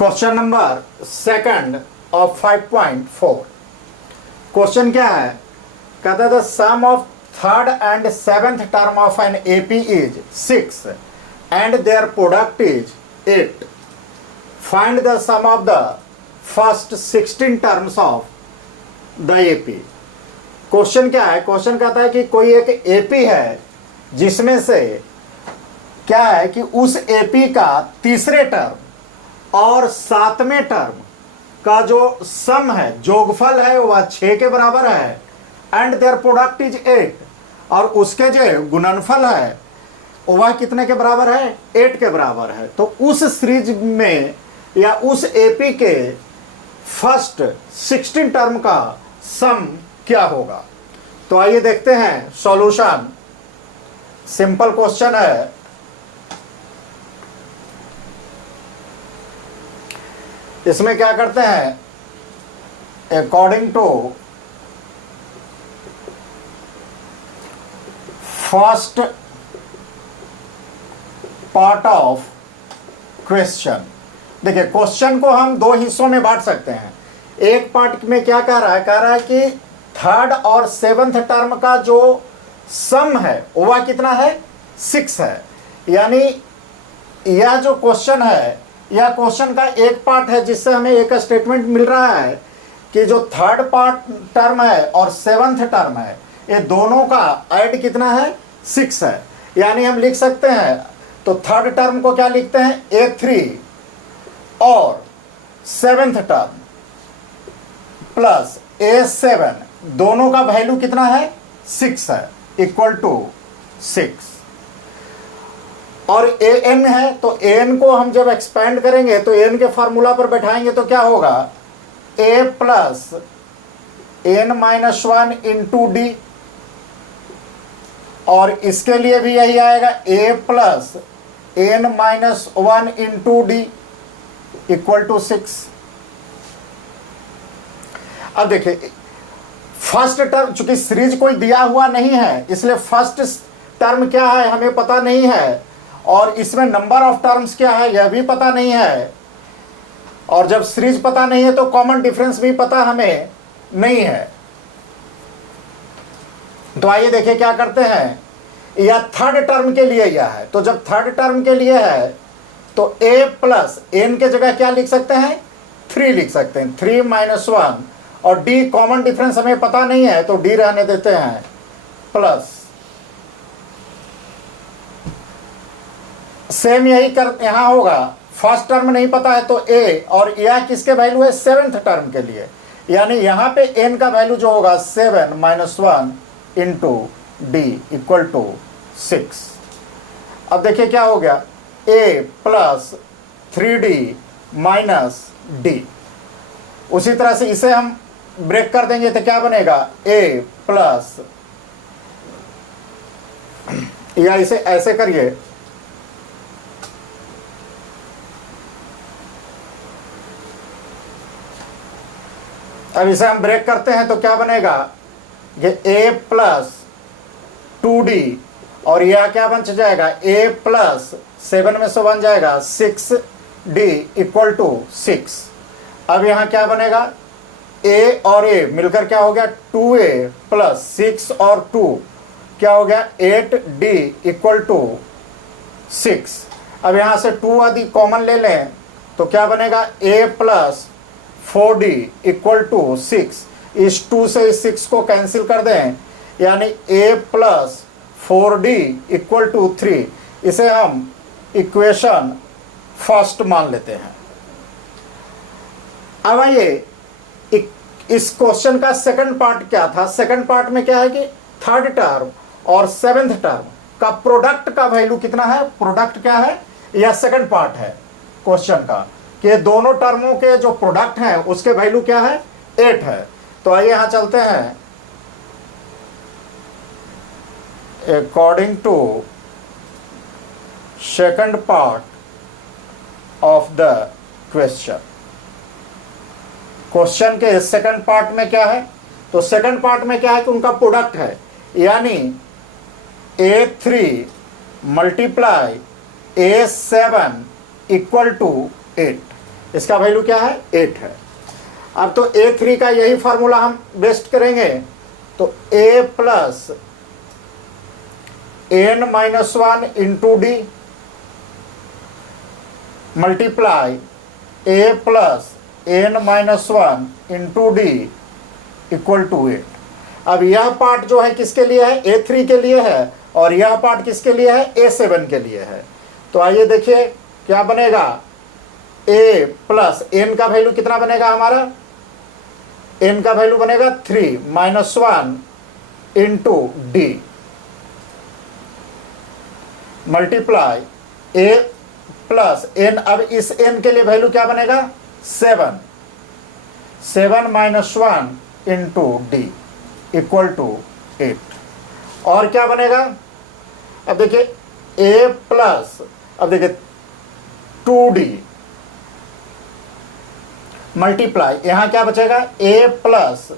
Question number second of 5.4। Question क्या है? कहता है the sum of third and seventh term of an AP is 6 and their product is 8। Find the sum of the first 16 terms of the AP. Question क्या है? Question कहता है कि कोई एक एपी है जिसमें से क्या है कि उस एपी का तीसरे टर्म और सातवें टर्म का जो सम है, जोगफल है, वह 6 के बराबर है एंड देयर प्रोडक्ट इज 8। और उसके जो गुणनफल है वह कितने के बराबर है? 8 के बराबर है। तो उस सीरीज में या उस एपी के फर्स्ट 16 टर्म का सम क्या होगा? तो आइए देखते हैं सॉल्यूशन। सिंपल क्वेश्चन है। इसमें क्या करते हैं? According to first part of question. देखिए, क्वेश्चन को हम दो हिस्सों में बांट सकते हैं। एक पार्ट में क्या कह रहा है? कह रहा है कि थर्ड और सेवंथ टर्म का जो सम है वह कितना है? 6 है। यानी यह जो क्वेश्चन है, यह क्वेश्चन का एक पार्ट है जिससे हमें एक स्टेटमेंट मिल रहा है कि जो थर्ड पार्ट टर्म है और सेवंथ टर्म है, ये दोनों का ऐड कितना है? 6 है। यानी हम लिख सकते हैं, तो थर्ड टर्म को क्या लिखते हैं? A3 और सेवंथ टर्म प्लस A7, दोनों का वैल्यू कितना है? 6 है, इक्वल टू 6। और an है, तो an को हम जब एक्सपेंड करेंगे तो an के फार्मूला पर बैठाएंगे तो क्या होगा? a plus n-1 into d. और इसके लिए भी यही आएगा, a plus n-1 into d equal to 6। अब देखिए, फर्स्ट टर्म, चूंकि सीरीज कोई दिया हुआ नहीं है इसलिए फर्स्ट टर्म क्या है हमें पता नहीं है, और इसमें नंबर ऑफ टर्म्स क्या है यह भी पता नहीं है। और जब सीरीज पता नहीं है तो कॉमन डिफरेंस भी पता हमें नहीं है। तो आइए देखिए क्या करते हैं। यह थर्ड टर्म के लिए यह है, तो जब थर्ड टर्म के लिए है तो a प्लस n के जगह क्या लिख सकते हैं? 3 लिख सकते हैं, 3 - 1। और d कॉमन डिफरेंस हमें पता नहीं है तो d रहने देते हैं, प्लस सेम यही कर यहां होगा। फर्स्ट टर्म नहीं पता है तो a, और यह किसके वैल्यू है? सेवेंथ टर्म के लिए। यानी यहां पे n का वैल्यू जो होगा 7 - 1 इंटू डी इक्वल टू 6। अब देखिए क्या हो गया? a plus 3d minus D. उसी तरह से इसे हम ब्रेक कर देंगे तो क्या बनेगा? a प्लस, या इसे ऐसे करिए, अब इसे हम ब्रेक करते हैं तो क्या बनेगा? ये a प्लस 2d, और यह क्या बन जाएगा? a प्लस 7 में से 1 जाएगा, 6d इक्वल टू 6। अब यहाँ क्या बनेगा? a और a मिलकर क्या हो गया? 2a प्लस 6 और 2 क्या हो गया? 8d equal to 6। अब यहाँ से 2 आदि कॉमन ले लें तो क्या बनेगा? a plus 4d equal to 6। इस 2 से इस 6 को कैंसिल कर दें, यानी a plus 4d equal to 3। इसे हम इक्वेशन फर्स्ट मान लेते हैं। अब आइए, इस क्वेश्चन का सेकंड पार्ट क्या था? सेकंड पार्ट में क्या है कि थर्ड टर्म और सेवेंथ टर्म का प्रोडक्ट का वैल्यू कितना है? प्रोडक्ट क्या है? यह सेकंड पार्ट है क्वेश्चन का, कि दोनों टर्मों के जो प्रोडक्ट हैं उसके वैल्यू क्या है? 8 है। तो आइए यहां चलते हैं। According to second part of the question, question के सेकंड पार्ट में क्या है? तो सेकंड पार्ट में क्या है कि उनका प्रोडक्ट है, यानी A3 multiply A7 equal to 8। इसका वैल्यू क्या है 8 है। अब तो A3 का यही फार्मूला हम बेस्ट करेंगे, तो A plus n-1 into d multiply A plus n-1 into d equal to 8। अब यह पार्ट जो है किसके लिए है, A3 के लिए है, और यह पार्ट किसके लिए है, A7 के लिए है। तो आइए देखिए क्या बनेगा, A प्लस n का वैल्यू कितना बनेगा हमारा, n का वैल्यू बनेगा 3 minus 1 into d multiply A plus n। अब इस n के लिए वैल्यू क्या बनेगा 7 minus 1 into d equal to 8। और क्या बनेगा, अब देखिए A प्लस, अब देखिए 2D मल्टीप्लाई, यहां क्या बचेगा A plus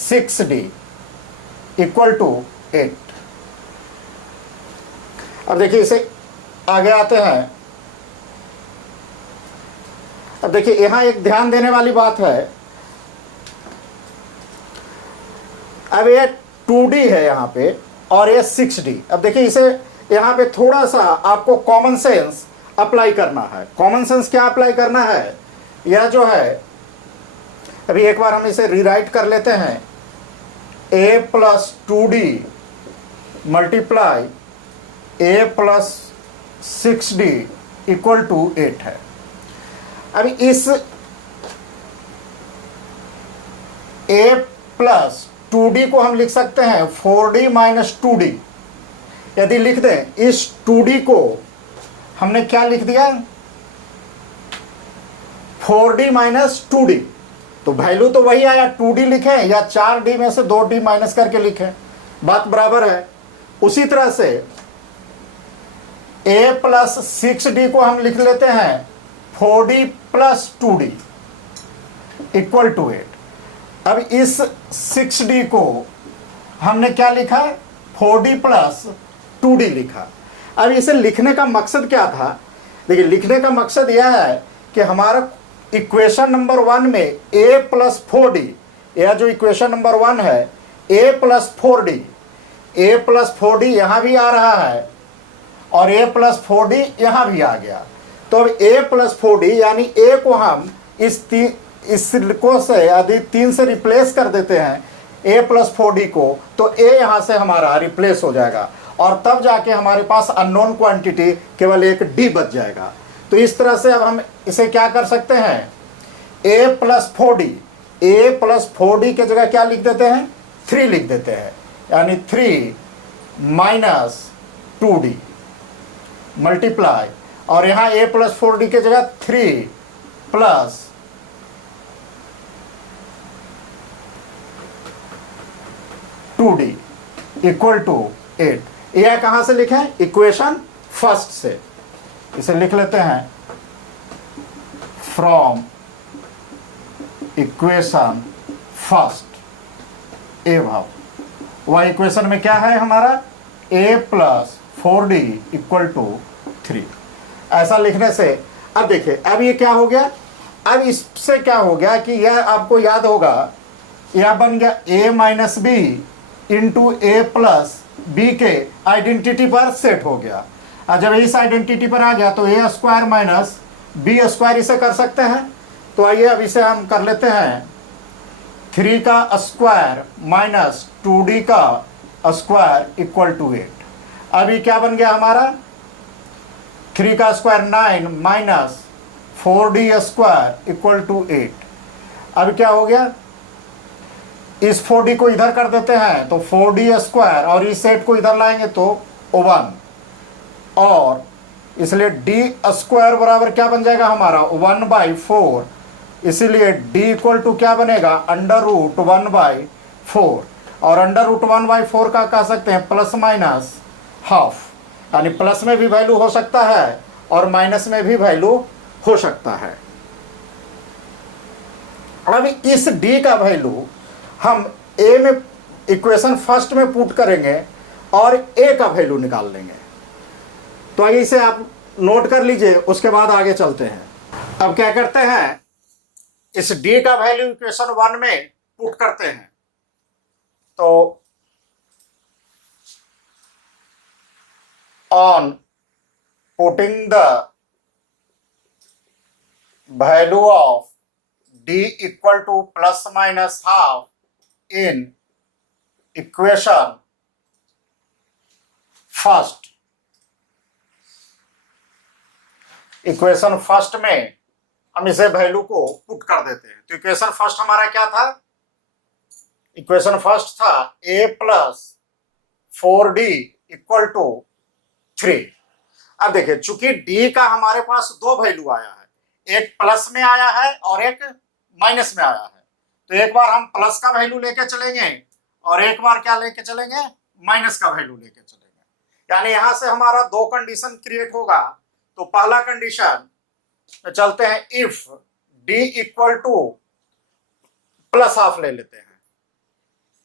6D equal to 8। अब देखिए इसे आगे आते हैं। अब देखिए यहां एक ध्यान देने वाली बात है, अब ये 2D है यहाँ पे और ये 6D। अब देखिए इसे यहाँ पे थोड़ा सा आपको कॉमन सेंस अप्लाई करना है। कॉमन सेंस क्या अप्लाई करना है, यह जो है, अभी एक बार हम इसे रीराइट कर लेते हैं, A plus 2D multiply A plus 6D equal to 8 है। अभी इस A प्लस 2D को हम लिख सकते हैं 4D माइनस 2D। यदि लिख दें इस 2D को हमने क्या लिख दिया 4D माइनस 2D, तो वैल्यू तो वही आया, 2D लिखें या 4D में से 2D माइनस करके लिखें, बात बराबर है। उसी तरह से A प्लस 6D को हम लिख लेते हैं 4D plus 2D equal to 8। अब इस 6D को हमने क्या लिखा 4D प्लस 2D लिखा। अब इसे लिखने का मकसद क्या था, देखिए लिखने का मकसद यह है कि हमारा इक्वेशन नंबर 1 में A प्लस 4D, यह जो इक्वेशन नंबर 1 है A plus 4D, A plus 4D यहाँ भी आ रहा है और A प्लस 4D यहाँ भी आ गया। तो अब A प्लस 4D यानी A को हम इसको से यदि 3 से रिप्लेस कर देते हैं A प्लस 4D को, तो A यहाँ से हमारा रिप्लेस हो जाएगा और तब जाके हमारे पास अननोन क्वांटिटी केवल एक D बच जाएगा। तो इस तरह से अब हम इसे क्या कर सकते हैं, A प्लस 4D के जगह क्या लिख देते हैं 3 लिख देते हैं, यानी 3 माइनस 2D मल्टीप्लाई, और यहाँ A प्लस 4D के जगह 3 प्लस 2D इक्वल टू 8। यह कहाँ से लिखें, इक्वेशन फर्स्ट से। इसे लिख लेते हैं फ्रॉम इक्वेशन फर्स्ट ए भाव। वह इक्वेशन में क्या है हमारा A plus 4D equal to 3। ऐसा लिखने से अब देखिए अब ये क्या हो गया, अब इससे क्या हो गया कि यह आपको याद होगा, यह बन गया A minus b into A plus b के आइडेंटिटी पर सेट हो गया। और जब इस आइडेंटिटी पर आ गया तो A square minus b square इसे कर सकते हैं। तो आइए अब इसे हम कर लेते हैं 3 का स्क्वायर माइनस 2D का स्क्वायर इक्वल टू 8। अभी क्या बन गया हमारा 3 का square 9 minus 4D square equal to 8। अब क्या हो गया, इस 4D को इधर कर देते हैं तो 4D स्क्वायर, और इस 8 को इधर लाएंगे तो 1, और इसलिए D स्क्वायर बराबर क्या बन जाएगा हमारा 1/4। इसीलिए D इक्वल टू क्या बनेगा √1/4, और √1/4 का कह सकते हैं प्लस माइनस हाफ, यानी प्लस में भी वैल्यू हो सकता है और माइनस में भी वैल्यू हो सकता है। अब इस D का वैल्यू हम A में इक्वेशन फर्स्ट में पुट करेंगे और A का वैल्यू निकाल लेंगे। तो आइए इसे आप नोट कर लीजिए, उसके बाद आगे चलते हैं। अब क्या करते हैं, इस डी का वैल्यू इक्वेशन 1 में पुट करते हैं। तो on putting the value of D equal two plus minus half in equation first, equation first में हम इसे वैल्यू को पुट कर देते हैं। तो इक्वेशन फर्स्ट हमारा क्या था, इक्वेशन फर्स्ट था a plus 4d equal to 3। अब देखिए, चूंकि d का हमारे पास दो वैल्यू आया है, एक प्लस में आया है और एक माइनस में आया है, तो एक बार हम प्लस का वैल्यू लेके चलेंगे और एक बार क्या लेके चलेंगे, माइनस का वैल्यू लेके चलेंगे। यानी यहां से हमारा दो कंडीशन क्रिएट होगा। तो पहला कंडीशन चलते हैं, if d equal two plus half ले लेते हैं।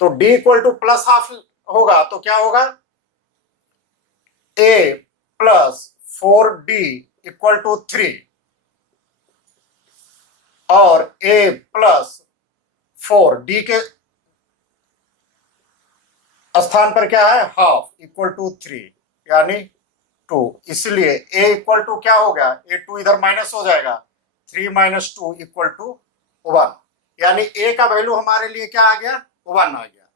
तो d equal two plus half होगा तो क्या होगा, a plus 4d equal to 3 और a प्लस 4d के स्थान पर क्या है, हाफ इक्वल टू 3 यानी 2। इसलिए a इक्वल टू क्या हो गया, a 2 इधर माइनस हो जाएगा, 3 माइनस 2 इक्वल टू 1। यानी a का वैल्यू हमारे लिए क्या आ गया, 1 आ गया।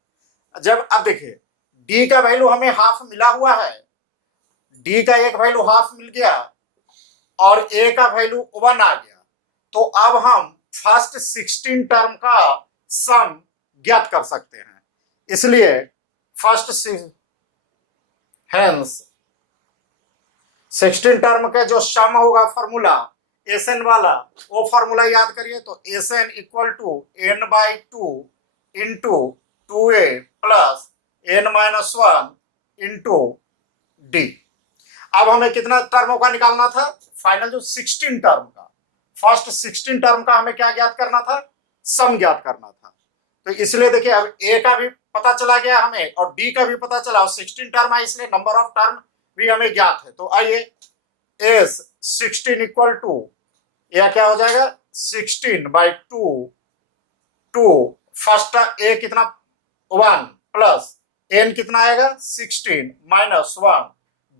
जब अब देखिए, d का वैल्यू हमें हाफ मिला हुआ है, d का एक वैल्यू हाफ मिल गया और a का वैल्यू 1 आ गया। तो अब हम फर्स्ट 16 टर्म का सम ज्ञात कर सकते हैं। इसलिए फर्स्ट हेंस 16 टर्म के जो सम होगा फॉर्मूला एसएन वाला, वो फॉर्मूला याद करिए। तो S N equal to n by 2 into 2a plus n minus 1 into d. अब हमें कितना टर्मों का निकालना था, फाइनल जो 16 टर्म का, फर्स्ट 16 टर्म का हमें क्या ज्ञात करना था, सम ज्ञात करना था। तो इसलिए देखिए, अब a का भी पता चला गया हमें और d का भी पता चला, और 16 टर्म है इसलिए नंबर ऑफ टर्म भी हमें ज्ञात है। तो आइए, एस 16 इक्वल टू, यह क्या हो जाएगा, 16 बाई 2 फर्स्ट a कितना 1 प्लस n कितना आएगा 16 माइनस 1,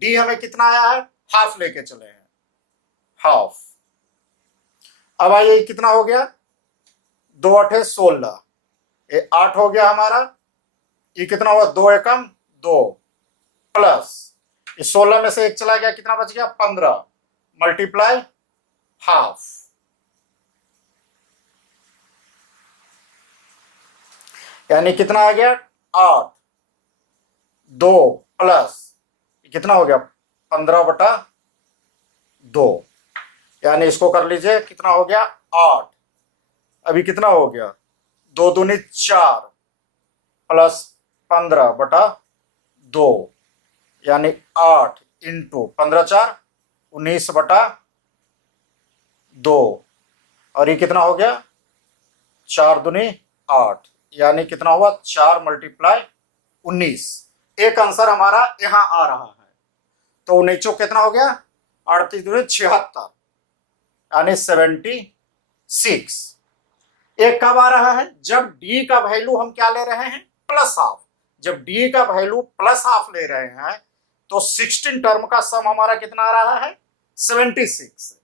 d हमें कितना आया है, हाफ लेके चले हैं, हाफ। अब आइए कितना हो गया, 2 8 16, ये 8 हो गया हमारा। ये कितना हुआ, 2 एकम 2 प्लस इस 16 में से एक चला गया, कितना बच गया 15 मल्टीप्लाई हाफ। यानी कितना आ गया 8, 2 प्लस कितना हो गया 15/2। यानी इसको कर लीजिए, कितना हो गया 8। अभी कितना हो गया, 2 दूनी 4 प्लस 15/2 यानी 8 इंटू 15 4 19/2। और ये कितना हो गया 4 दूनी 8, यानी कितना हुआ 4 मल्टीप्लाई 19। एक आंसर हमारा यहां आ रहा है। तो 19 कितना हो गया 38 दूनी 76 यानी 76। एक कब आ रहा है, जब d का वैल्यू हम क्या ले रहे हैं, प्लस हाफ। जब d का वैल्यू प्लस हाफ ले रहे हैं तो 16 टर्म का सम हमारा कितना आ रहा है 76।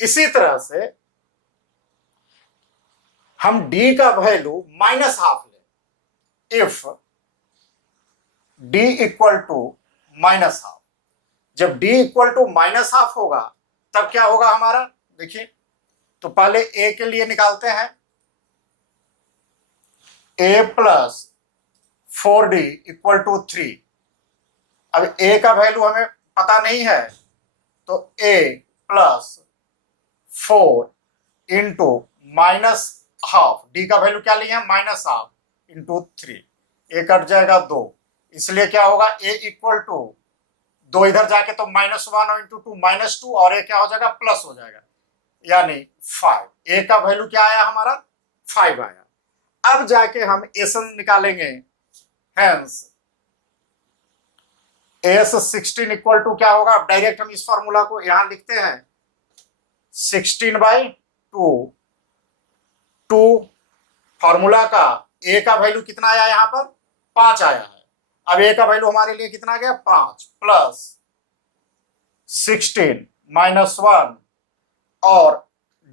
इसी तरह से हम d का वैल्यू माइनस हाफ ले, if d equal to minus half. जब d equal to minus half होगा तब क्या होगा हमारा, देखिए। तो पहले a के लिए निकालते हैं, a plus 4d equal to 3। अब a का वैल्यू हमें पता नहीं है, तो a plus 4 into minus half, d का वैल्यू क्या लिया है minus half into 3, a cut जाएगा 2, इसलिए क्या होगा a इक्वल टू 2 इधर जाके तो -1 इंटू 2 -2 और a क्या हो जाएगा प्लस हो जाएगा यानी 5। a का वैल्यू क्या आया हमारा 5 आया। अब जाके हम एसन निकालेंगे, हेंस एस 16 इक्वल टू क्या होगा, अब डायरेक्ट हम इस फॉर्मूला को यहां लिखते हैं 16/2। 2 फॉर्मूला का ए का वैल्यू कितना आया यहां पर 5 आया है। अब ए का वैल्यू हमारे लिए कितना आ गया 5 प्लस 16 -1 और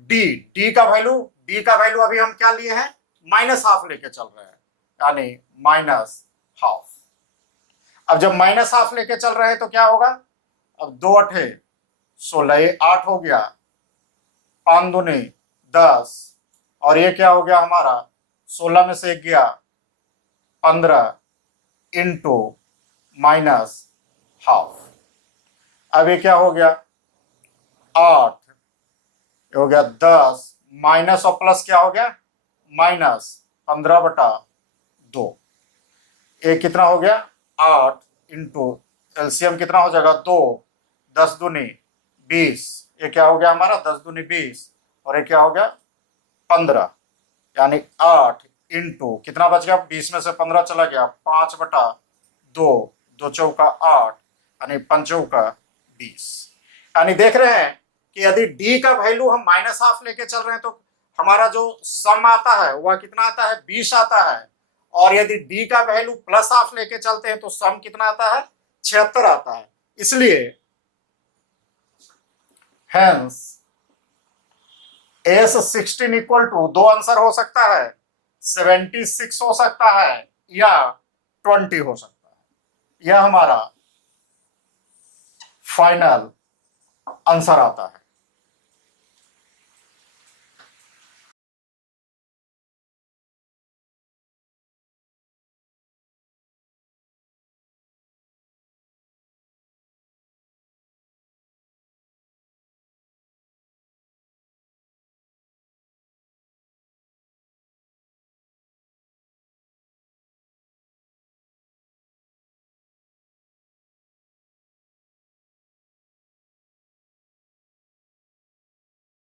डी का वैल्यू अभी हम क्या लिए हैं -½ लेके चल रहे हैं, यानी -½ अब जब -½ लेके चल रहे हैं तो क्या होगा, अब 2 8 16, ये 8 हो गया, 5 दूनी 10 और ये क्या हो गया हमारा 16 में से 1 गया 15 इंटू -½ अब ये क्या हो गया 8, ये हो गया 10 माइनस और प्लस क्या हो गया -15/2। ये कितना हो गया 8 इंटू एलसीएम कितना हो जाएगा 2, 10 दूनी 20, ये क्या हो गया हमारा 10 दूनी 20 और ये क्या हो गया 15, यानी 8 इंटू कितना बच गया 20 में से 15 चला गया 5/2, 2 चौका 8 यानी 5 चौका 20। यानी देख रहे हैं कि यदि डी का वैल्यू हम -½ लेके चल रहे हैं तो हमारा जो सम आता है वह कितना आता है 20 आता है, और यदि डी का वैल्यू +½ लेके चलते हैं तो सम कितना आता है 76 आता है। इसलिए hence S16 equal to 2 answer हो सकता है, 76 हो सकता है या 20 हो सकता है। यह हमारा फाइनल आंसर आता है।